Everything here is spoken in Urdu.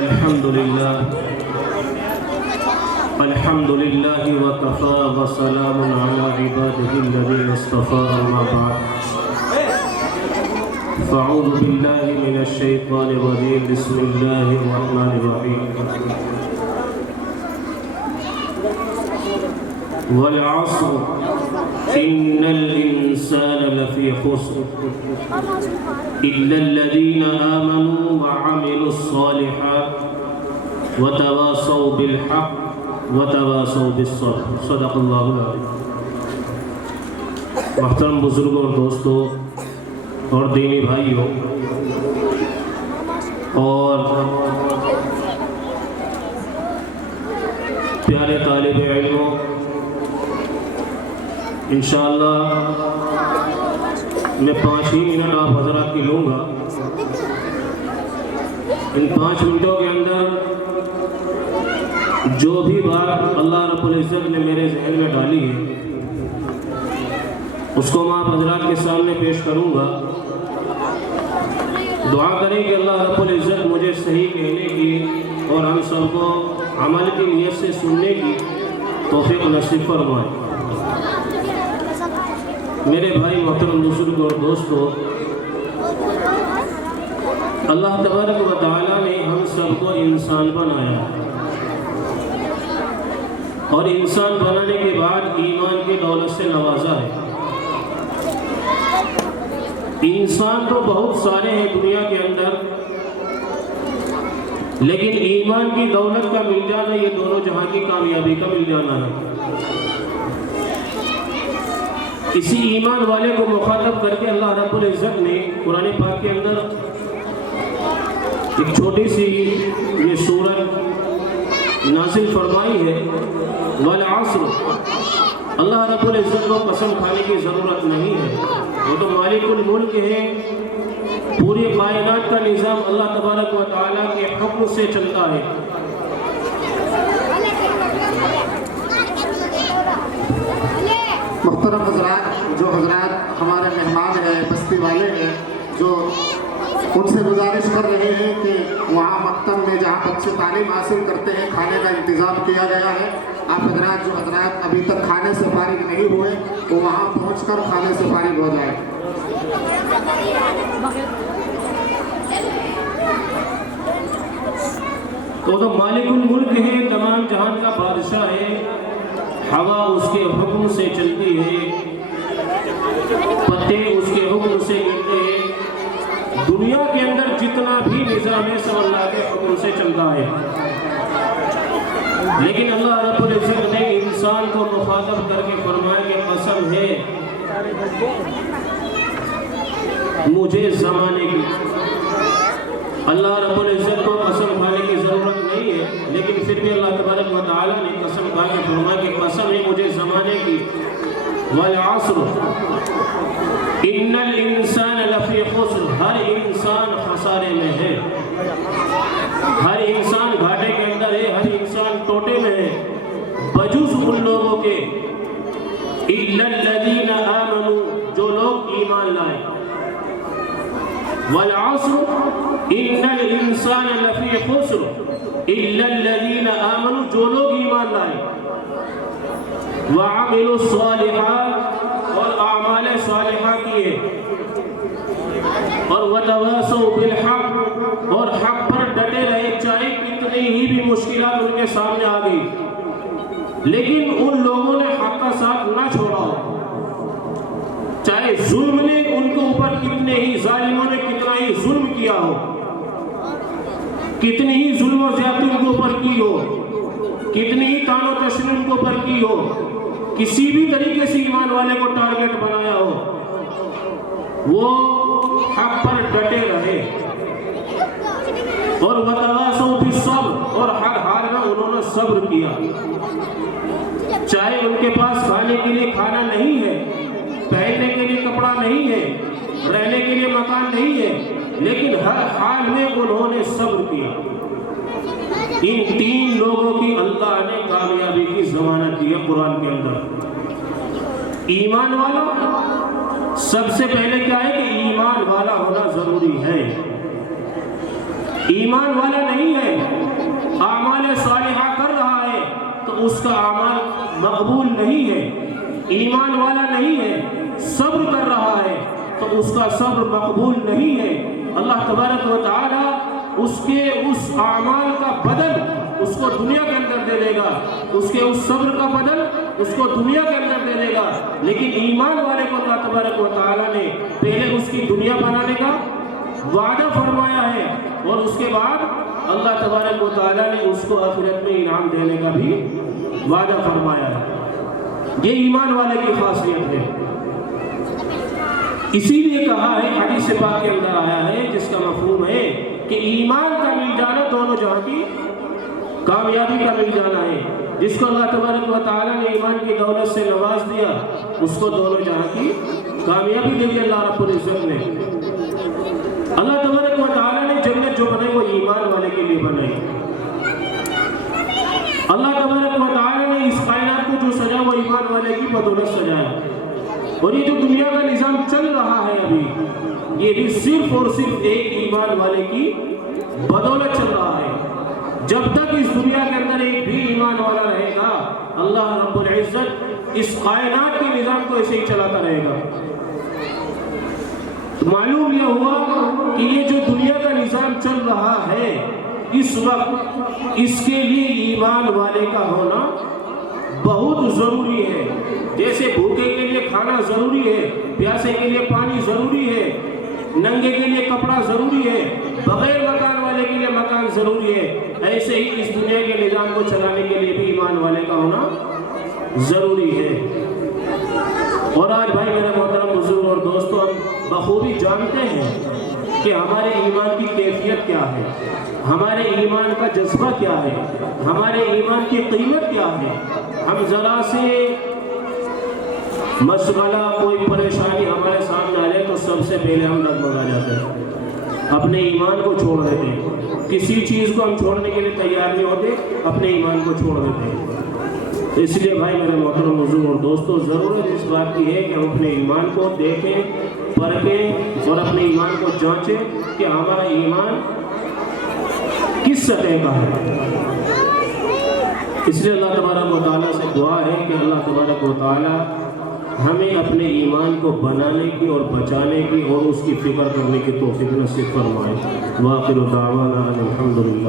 الحمد لله وكفى وسلام على عباده الذين اصطفى أما بعد فأعوذ بالله من الشيطان الرجيم بسم الله الرحمن الرحيم والعصر إن الإنسان لفي خسر إلا الذين آمنوا وعملوا الصالحات وتواصوا بالحق وتواصوا بالصبر صدق اللہ العظیم۔ محترم بزرگوں اور دوستوں اور دینی بھائیوں اور پیارے طالب علموں، انشاءاللہ میں 5 ہی منٹ آپ حضرات کی لوں گا۔ ان 5 منٹوں کے اندر جو بھی بات اللہ رب العزت نے میرے ذہن میں ڈالی ہے اس کو میں آپ حضرات کے سامنے پیش کروں گا۔ دعا کریں کہ اللہ رب العزت مجھے صحیح کہنے کی اور ہم سب کو عمل کی نیت سے سننے کی توفیق نصیب فرمائے۔ میرے بھائی محترم بزرگ اور دوستو، اللہ تبارک و تعالیٰ نے ہم سب کو انسان بنایا اور انسان بنانے کے بعد ایمان کی دولت سے نوازا ہے۔ انسان تو بہت سارے ہیں دنیا کے اندر، لیکن ایمان کی دولت کا مل جانا یہ دونوں جہاں کی کامیابی کا مل جانا ہے۔ اسی ایمان والے کو مخاطب کر کے اللہ رب العزت نے قرآن پاک کے اندر ایک چھوٹی سی یہ سورت نازل فرمائی ہے، والعصر۔ اللہ رب العزت کو قسم کھانے کی ضرورت نہیں ہے، وہ تو مالک الملک ہے۔ پوری کائنات کا نظام اللہ تبارک و تعالیٰ کے حکم سے چلتا ہے۔ محترم حضرات، جو حضرات ہمارے مہمان ہیں، بستی والے ہیں، جو ان سے گزارش کر رہے ہیں کہ وہاں مکتب میں جہاں بچے تعلیم حاصل کرتے ہیں کھانے کا انتظام کیا گیا ہے۔ آپ حضرات جو حضرات ابھی تک کھانے سے فارغ نہیں ہوئے وہ وہاں پہنچ کر کھانے سے فارغ ہو جائے۔ تو مالک الملک ہے، تمام جہان کا بادشاہ ہے، ہوا اس کے حکم سے چلتی ہے، پتے اس کے حکم سے گرتے ہیں۔ دنیا کے اندر جتنا بھی نظام ہے سب اللہ کے حکم سے چلتا ہے، لیکن اللہ رب العزت نے انسان کو مخاطب کر کے فرمایا کہ قسم ہے مجھے زمانے کی۔ اللہ رب العزت کو قسم کھانے کی ضرورت نہیں ہے، لیکن پھر بھی اللہ تبارک و تعالیٰ نے قسم کھا کے فرمایا کہ قسم ہے مجھے زمانے کی۔ والعصر ان الانسان لفی خسر، ہر انسان خسارے میں ہے، ہر انسان گھاٹے کے اندر ہے، ہر انسان ٹوٹے میں ہے، بجز ان لوگوں کے الا الذین آمنوا، جو لوگ ایمان لائے۔ والعصر ان الانسان لفی خسر الا الذین آمنوا، جو لوگ ایمان لائے، وعملوا الصالحات، اور اعمال صالحہ کیے، اور وتواصوا بالحق، اور حق پر ڈٹے رہے، چاہے کتنی ہی بھی مشکلات ان کے سامنے آ گئی، لیکن ان لوگوں نے حق کا ساتھ نہ چھوڑا ہو، چاہے ظلم نے ان کے اوپر کتنے ہی ظالموں نے کتنا ہی ظلم کیا ہو، کتنی ہی ظلم و زیادتی ان کے اوپر کی ہو، کتنی ہی طعن و تشنیع ان کے اوپر کی ہو، کسی بھی طریقے سے ایمان والے کو ٹارگٹ بنایا ہو، وہ حق پر ڈٹے رہے، اور وتواصوا بالصبر، اور ہر حال میں انہوں نے صبر کیا، چاہے ان کے پاس کھانے کے لیے کھانا نہیں ہے، پہننے کے لیے کپڑا نہیں ہے، رہنے کے لیے مکان نہیں ہے، لیکن ہر حال میں انہوں نے صبر کیا۔ ان 3 لوگوں کی اللہ نے کامیابی کی ضمانت دی ہے قرآن کے اندر۔ ایمان والا، سب سے پہلے کیا ہے کہ ایمان والا ہونا ضروری ہے۔ ایمان والا نہیں ہے اس کا اعمال مقبول نہیں ہے، ایمان والا نہیں ہے، صبر کر رہا ہے تو اس کا صبر مقبول نہیں ہے، اللہ تبارک و تعالی اس کے اس اعمال کا بدل اس کو دنیا کے اندر دے دے گا، اس کے اس صبر کا بدل اس کو دنیا کے اندر دے دے گا۔ لیکن ایمان والے کو اللہ تبارک و تعالی نے پہلے اس کی دنیا بنانے کا وعدہ فرمایا ہے، اور اس کے بعد اللہ تبارک و تعالی نے اس کو آخرت میں انعام دینے کا بھی وعدہ فرمایا ہے۔ یہ ایمان والے کی خاصیت ہے۔ اسی لیے کہا ہے، حدیث پاک کے اندر آیا ہے جس کا مفہوم ہے کہ ایمان کا مل جانا دونوں جہاں کی کامیابی کا مل جانا ہے۔ جس کو اللہ تبارک و تعالی نے ایمان کی دولت سے نواز دیا اس کو دونوں جہاں کی کامیابی دے دی اللہ رب العزت نے۔ اللہ تبارک و تعالی نے جنت جو بنائی وہ ایمان والے کے لیے بنائی۔ اللہ تبارک و تعالی نے اس کائنات کو جو سجا وہ ایمان والے کی بدولت سجایا، اور یہ جو دنیا کا نظام چل رہا ہے ابھی یہ بھی صرف اور صرف ایک ایمان والے کی بدولت چل رہا ہے۔ جب تک اس دنیا کے اندر ایک بھی ایمان والا رہے گا اللہ رب العزت اس کائنات کے نظام کو ایسے ہی چلاتا رہے گا۔ معلوم یہ ہوا کہ یہ جو دنیا کا نظام چل رہا ہے اس وقت اس کے لیے ایمان والے کا ہونا بہت ضروری ہے۔ جیسے بھوکے کے لیے کھانا ضروری ہے، پیاسے کے لیے پانی ضروری ہے، ننگے کے لیے کپڑا ضروری ہے، بغیر مکان والے کے لیے مکان ضروری ہے، ایسے ہی اس دنیا کے نظام کو چلانے کے لیے بھی ایمان والے کا ہونا ضروری ہے۔ اور آج بھائی میرے محترم بزرگ اور دوستوں، ہم بخوبی جانتے ہیں کہ ہمارے ایمان کی کیفیت کیا ہے، ہمارے ایمان کا جذبہ کیا ہے، ہمارے ایمان کی قیمت کیا ہے۔ ہم ذرا سے مشغلہ کوئی پریشانی ہمارے سامنے آ جائے تو سب سے پہلے ہم ڈگمگا جاتے ہیں، اپنے ایمان کو چھوڑ دیتے ہیں۔ کسی چیز کو ہم چھوڑنے کے لیے تیار نہیں ہوتے، اپنے ایمان کو چھوڑ دیتے ہیں۔ اس لیے بھائی میرے محترم بزرگ اور دوستوں، ضرورت اس بات کی ہے کہ ہم اپنے ایمان کو دیکھیں، پرکھیں اور اپنے ایمان کو جانچیں کہ ہمارا ایمان کس سطح کا ہے۔ اس لیے اللہ تبارک و تعالیٰ سے دعا ہے کہ اللہ تبارک و تعالیٰ ہمیں اپنے ایمان کو بنانے کی اور بچانے کی اور اس کی فکر کرنے کی توفیق نصیب فرمائے۔ وآخر دعوانا الحمدللہ۔